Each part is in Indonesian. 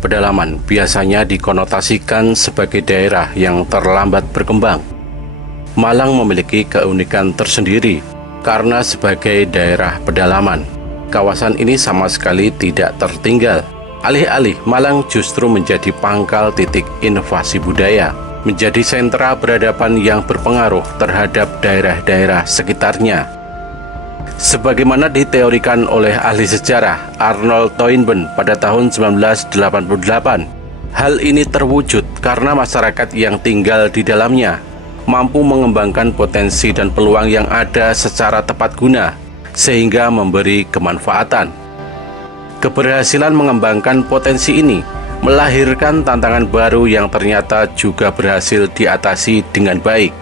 pedalaman biasanya dikonotasikan sebagai daerah yang terlambat berkembang. Malang memiliki keunikan tersendiri karena sebagai daerah pedalaman, kawasan ini sama sekali tidak tertinggal. Alih-alih Malang justru menjadi pangkal titik inovasi budaya, menjadi sentra peradaban yang berpengaruh terhadap daerah-daerah sekitarnya. Sebagaimana diteorikan oleh ahli sejarah Arnold Toynbee pada tahun 1988, hal ini terwujud karena masyarakat yang tinggal di dalamnya mampu mengembangkan potensi dan peluang yang ada secara tepat guna, sehingga memberi kemanfaatan. Keberhasilan mengembangkan potensi ini melahirkan tantangan baru yang ternyata juga berhasil diatasi dengan baik.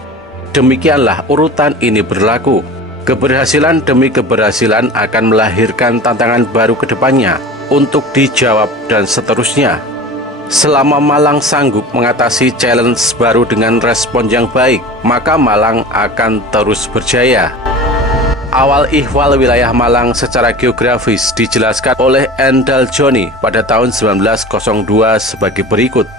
Demikianlah urutan ini berlaku. Keberhasilan demi keberhasilan akan melahirkan tantangan baru ke depannya untuk dijawab dan seterusnya. Selama Malang sanggup mengatasi challenge baru dengan respon yang baik, maka Malang akan terus berjaya. Awal ihwal wilayah Malang secara geografis dijelaskan oleh Endal Joni pada tahun 1902 sebagai berikut.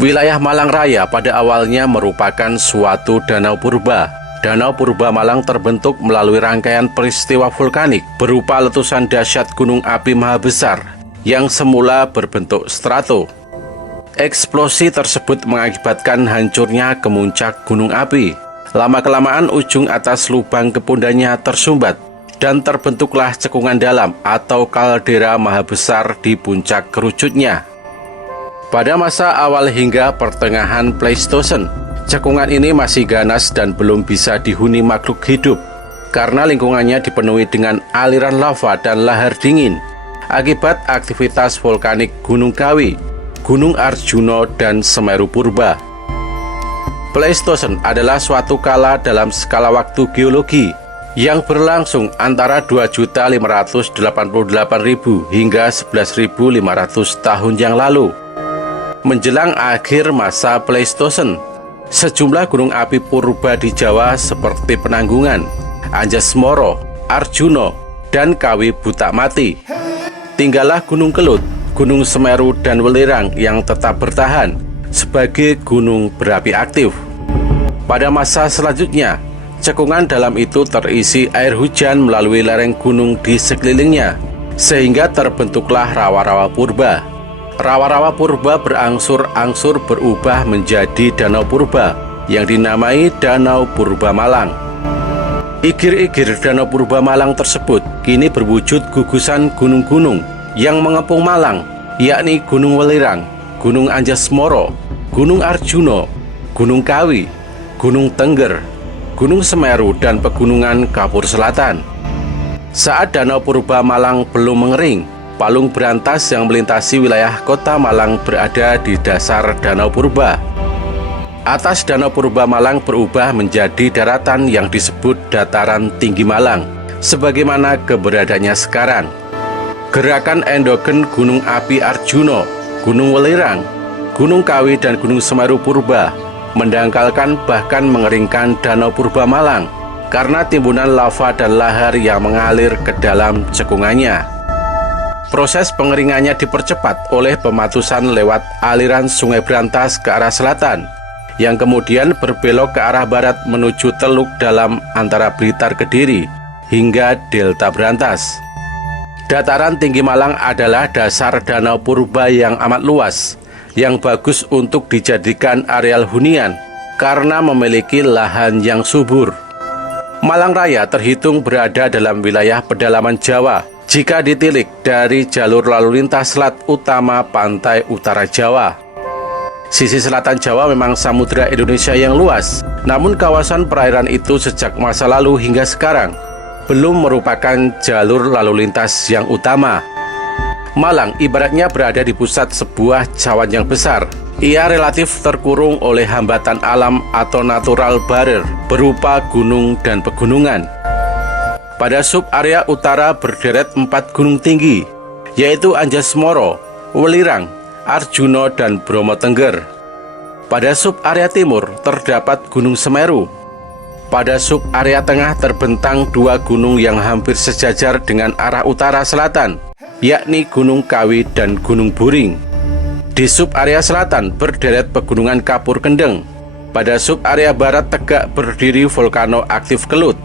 Wilayah Malang Raya pada awalnya merupakan suatu danau purba. Danau Purba Malang terbentuk melalui rangkaian peristiwa vulkanik berupa letusan dahsyat gunung api maha besar yang semula berbentuk strato. Eksplosi tersebut mengakibatkan hancurnya kemuncak gunung api. Lama-kelamaan ujung atas lubang kepundanya tersumbat dan terbentuklah cekungan dalam atau kaldera maha besar di puncak kerucutnya. Pada masa awal hingga pertengahan Pleistosen, cekungan ini masih ganas dan belum bisa dihuni makhluk hidup karena lingkungannya dipenuhi dengan aliran lava dan lahar dingin akibat aktivitas vulkanik Gunung Kawi, Gunung Arjuno, dan Semeru Purba. Pleistosen adalah suatu kala dalam skala waktu geologi yang berlangsung antara 2.588.000 hingga 11.500 tahun yang lalu. Menjelang akhir masa Pleistosen, sejumlah gunung api purba di Jawa seperti Penanggungan, Anjasmara, Arjuno, dan Kawi Butak mati. Tinggallah Gunung Kelut, Gunung Semeru, dan Welirang yang tetap bertahan sebagai gunung berapi aktif. Pada masa selanjutnya, cekungan dalam itu terisi air hujan melalui lereng gunung di sekelilingnya, sehingga terbentuklah rawa-rawa purba. Rawa-rawa purba berangsur-angsur berubah menjadi danau purba yang dinamai Danau Purba Malang. Igir-igir Danau Purba Malang tersebut kini berwujud gugusan gunung-gunung yang mengepung Malang, yakni Gunung Welirang, Gunung Anjasmara, Gunung Arjuno, Gunung Kawi, Gunung Tengger, Gunung Semeru, dan Pegunungan Kapur Selatan. Saat Danau Purba Malang belum mengering, palung berantas yang melintasi wilayah kota Malang berada di dasar Danau Purba. Atas Danau Purba Malang berubah menjadi daratan yang disebut Dataran Tinggi Malang, sebagaimana keberadaannya sekarang. Gerakan endogen Gunung Api Arjuno, Gunung Welirang, Gunung Kawi, dan Gunung Semeru Purba mendangkalkan bahkan mengeringkan Danau Purba Malang karena timbunan lava dan lahar yang mengalir ke dalam cekungannya. Proses pengeringannya dipercepat oleh pematusan lewat aliran Sungai Brantas ke arah selatan, yang kemudian berbelok ke arah barat menuju Teluk Dalam antara Blitar Kediri hingga Delta Brantas. Dataran Tinggi Malang adalah dasar danau purba yang amat luas, yang bagus untuk dijadikan areal hunian karena memiliki lahan yang subur. Malang Raya terhitung berada dalam wilayah pedalaman Jawa jika ditilik dari jalur lalu lintas selat utama pantai utara Jawa. Sisi selatan Jawa memang samudra Indonesia yang luas, namun kawasan perairan itu sejak masa lalu hingga sekarang belum merupakan jalur lalu lintas yang utama. Malang ibaratnya berada di pusat sebuah cawan yang besar. Ia relatif terkurung oleh hambatan alam atau natural barrier berupa gunung dan pegunungan. Pada sub-area utara berderet 4 gunung tinggi, yaitu Anjasmara, Welirang, Arjuno, dan Bromo Tengger. Pada sub-area timur terdapat Gunung Semeru. Pada sub-area tengah terbentang 2 gunung yang hampir sejajar dengan arah utara selatan, yakni Gunung Kawi dan Gunung Buring. Di sub-area selatan berderet pegunungan kapur kendeng. Pada sub-area barat tegak berdiri volcano aktif Kelut.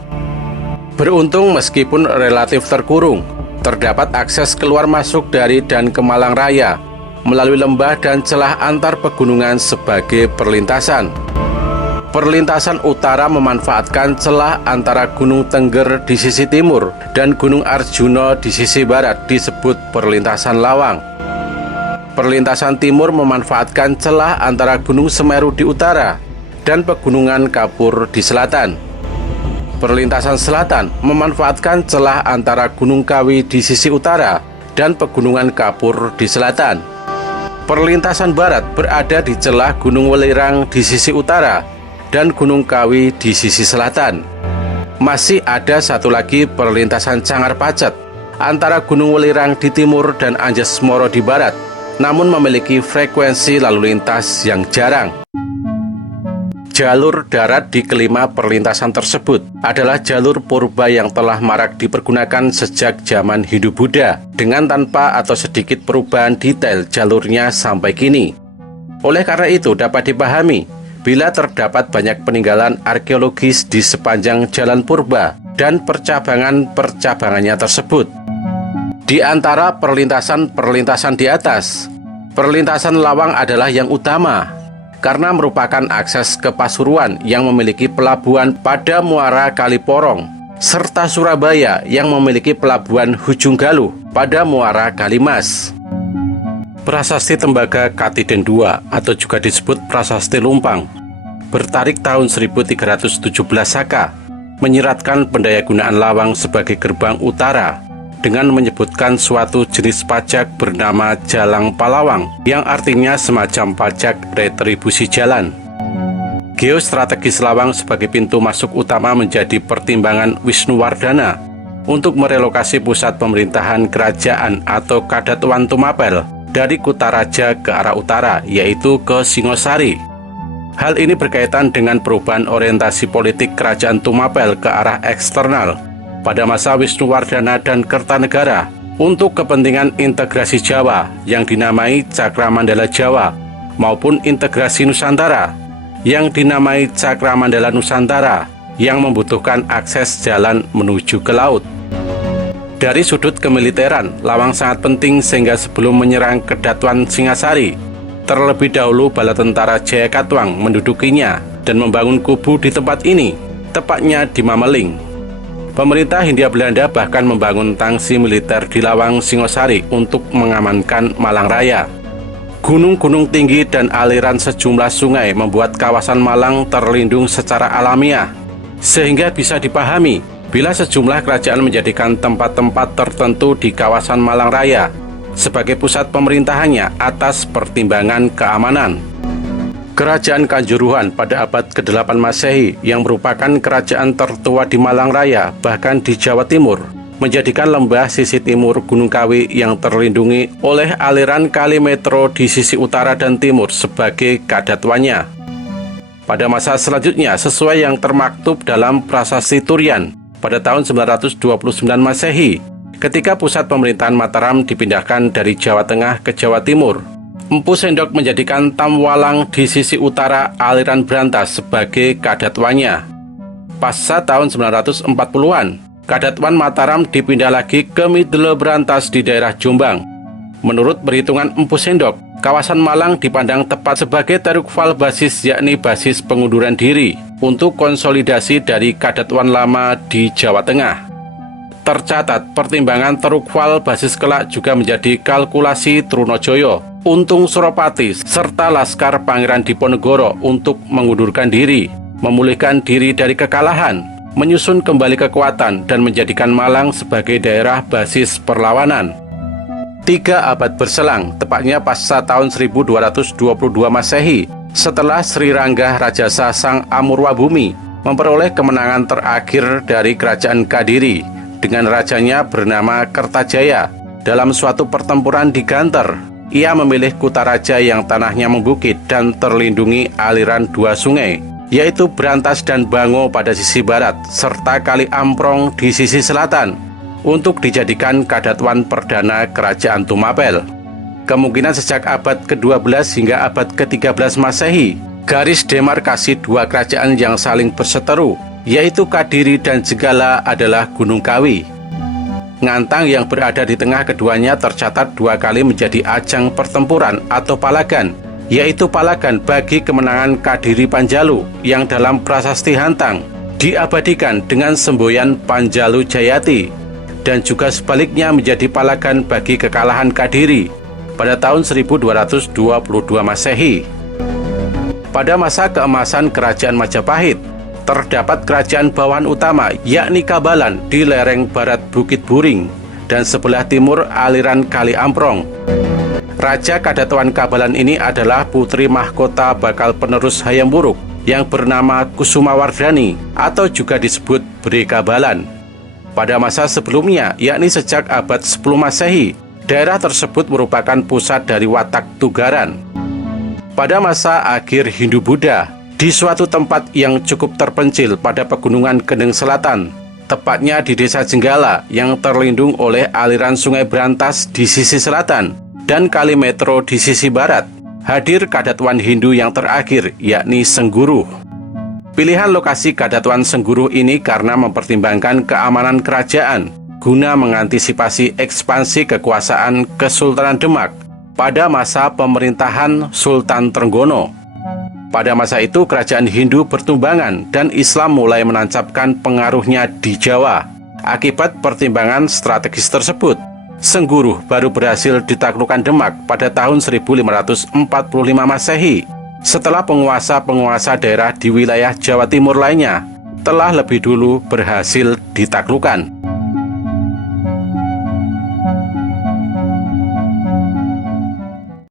Beruntung meskipun relatif terkurung, terdapat akses keluar masuk dari dan ke Malang Raya melalui lembah dan celah antar pegunungan sebagai perlintasan. Perlintasan utara memanfaatkan celah antara Gunung Tengger di sisi timur dan Gunung Arjuna di sisi barat disebut perlintasan Lawang. Perlintasan timur memanfaatkan celah antara Gunung Semeru di utara dan Pegunungan Kapur di selatan. Perlintasan selatan memanfaatkan celah antara Gunung Kawi di sisi utara dan Pegunungan Kapur di selatan. Perlintasan barat berada di celah Gunung Welirang di sisi utara dan Gunung Kawi di sisi selatan. Masih ada satu lagi perlintasan Cangar Pacet antara Gunung Welirang di timur dan Anjasmara di barat, namun memiliki frekuensi lalu lintas yang jarang. Jalur darat di kelima perlintasan tersebut adalah jalur purba yang telah marak dipergunakan sejak zaman Hindu-Buddha dengan tanpa atau sedikit perubahan detail jalurnya sampai kini. Oleh karena itu dapat dipahami bila terdapat banyak peninggalan arkeologis di sepanjang jalan purba dan percabangan-percabangannya tersebut. Di antara perlintasan-perlintasan di atas, perlintasan Lawang adalah yang utama karena merupakan akses ke Pasuruan yang memiliki pelabuhan pada Muara Kaliporong, serta Surabaya yang memiliki pelabuhan Hujung Galuh pada Muara Kalimas. Prasasti Tembaga Katiden II atau juga disebut Prasasti Lumpang bertarik tahun 1317 Saka menyiratkan pendayagunaan Lawang sebagai gerbang utara dengan menyebutkan suatu jenis pajak bernama Jalang Palawang yang artinya semacam pajak retribusi jalan. Geostrategis Lawang sebagai pintu masuk utama menjadi pertimbangan Wisnuwardana untuk merelokasi pusat pemerintahan kerajaan atau Kadatuan Tumapel dari Kutaraja ke arah utara, yaitu ke Singosari. Hal ini berkaitan dengan perubahan orientasi politik kerajaan Tumapel ke arah eksternal pada masa Wisnuwardana dan Kertanegara untuk kepentingan integrasi Jawa yang dinamai Cakramandala Jawa maupun integrasi Nusantara yang dinamai Cakramandala Nusantara yang membutuhkan akses jalan menuju ke laut. Dari sudut kemiliteran, Lawang sangat penting sehingga sebelum menyerang Kedatuan Singasari, terlebih dahulu bala tentara Jayakatwang mendudukinya dan membangun kubu di tempat ini, tepatnya di Mameling. Pemerintah Hindia Belanda bahkan membangun tangsi militer di Lawang Singosari untuk mengamankan Malang Raya. Gunung-gunung tinggi dan aliran sejumlah sungai membuat kawasan Malang terlindung secara alamiah, sehingga bisa dipahami bila sejumlah kerajaan menjadikan tempat-tempat tertentu di kawasan Malang Raya sebagai pusat pemerintahannya atas pertimbangan keamanan. Kerajaan Kanjuruhan pada abad ke-8 Masehi yang merupakan kerajaan tertua di Malang Raya bahkan di Jawa Timur menjadikan lembah sisi timur Gunung Kawi yang terlindungi oleh aliran Kali Metro di sisi utara dan timur sebagai kadatuannya. Pada masa selanjutnya sesuai yang termaktub dalam Prasasti Turian pada tahun 929 Masehi, ketika pusat pemerintahan Mataram dipindahkan dari Jawa Tengah ke Jawa Timur, Empu Sendok menjadikan Tamwalang di sisi utara aliran Brantas sebagai kadatuannya. Pasca tahun 940-an, kadatuan Mataram dipindah lagi ke Midle Brantas di daerah Jombang. Menurut perhitungan Empu Sendok, kawasan Malang dipandang tepat sebagai Terukfal basis, yakni basis pengunduran diri untuk konsolidasi dari kadatuan lama di Jawa Tengah. Tercatat, pertimbangan Terukfal basis kelak juga menjadi kalkulasi Trunojoyo, Untung Suropati, serta Laskar Pangeran Diponegoro untuk mengundurkan diri, memulihkan diri dari kekalahan, menyusun kembali kekuatan, dan menjadikan Malang sebagai daerah basis perlawanan. 3 abad berselang, tepatnya pasca tahun 1222 Masehi, setelah Sri Ranggah Rajasa Sang Amurwabumi memperoleh kemenangan terakhir dari Kerajaan Kadiri dengan rajanya bernama Kertajaya dalam suatu pertempuran di Ganter, ia memilih Kutaraja yang tanahnya membukit dan terlindungi aliran 2 sungai, yaitu Brantas dan Bango pada sisi barat, serta Kali Amprong di sisi selatan, untuk dijadikan kadatuan perdana Kerajaan Tumapel. kemungkinan sejak abad ke-12 hingga abad ke-13 Masehi. Garis demarkasi dua kerajaan yang saling berseteru, yaitu Kadiri dan Jenggala, adalah Gunung Kawi. Ngantang yang berada di tengah keduanya tercatat dua kali menjadi ajang pertempuran atau palagan, yaitu palagan bagi kemenangan Kadiri Panjalu yang dalam prasasti Hantang diabadikan dengan semboyan Panjalu Jayati, dan juga sebaliknya menjadi palagan bagi kekalahan Kadiri pada tahun 1222 Masehi. Pada masa keemasan Kerajaan Majapahit, terdapat kerajaan bawahan utama yakni Kabalan di lereng barat Bukit Buring dan sebelah timur aliran Kali Amprong. Raja Kadatuan Kabalan ini adalah putri mahkota bakal penerus Hayam Wuruk yang bernama Kusumawardhani atau juga disebut Bre Kabalan. Pada masa sebelumnya, yakni sejak abad 10 Masehi, daerah tersebut merupakan pusat dari watak Tugaran. Pada masa akhir Hindu-Buddha, di suatu tempat yang cukup terpencil pada pegunungan Kendeng Selatan, tepatnya di desa Jenggala yang terlindung oleh aliran Sungai Brantas di sisi selatan dan Kali Metro di sisi barat, hadir Kadatuan Hindu yang terakhir, yakni Sengguruh. Pilihan lokasi Kadatuan Sengguruh ini karena mempertimbangkan keamanan kerajaan guna mengantisipasi ekspansi kekuasaan Kesultanan Demak pada masa pemerintahan Sultan Trenggono. Pada masa itu kerajaan Hindu bertumbangan dan Islam mulai menancapkan pengaruhnya di Jawa. Akibat pertimbangan strategis tersebut, Sengguruh baru berhasil ditaklukkan Demak pada tahun 1545 Masehi, setelah penguasa-penguasa daerah di wilayah Jawa Timur lainnya telah lebih dulu berhasil ditaklukkan.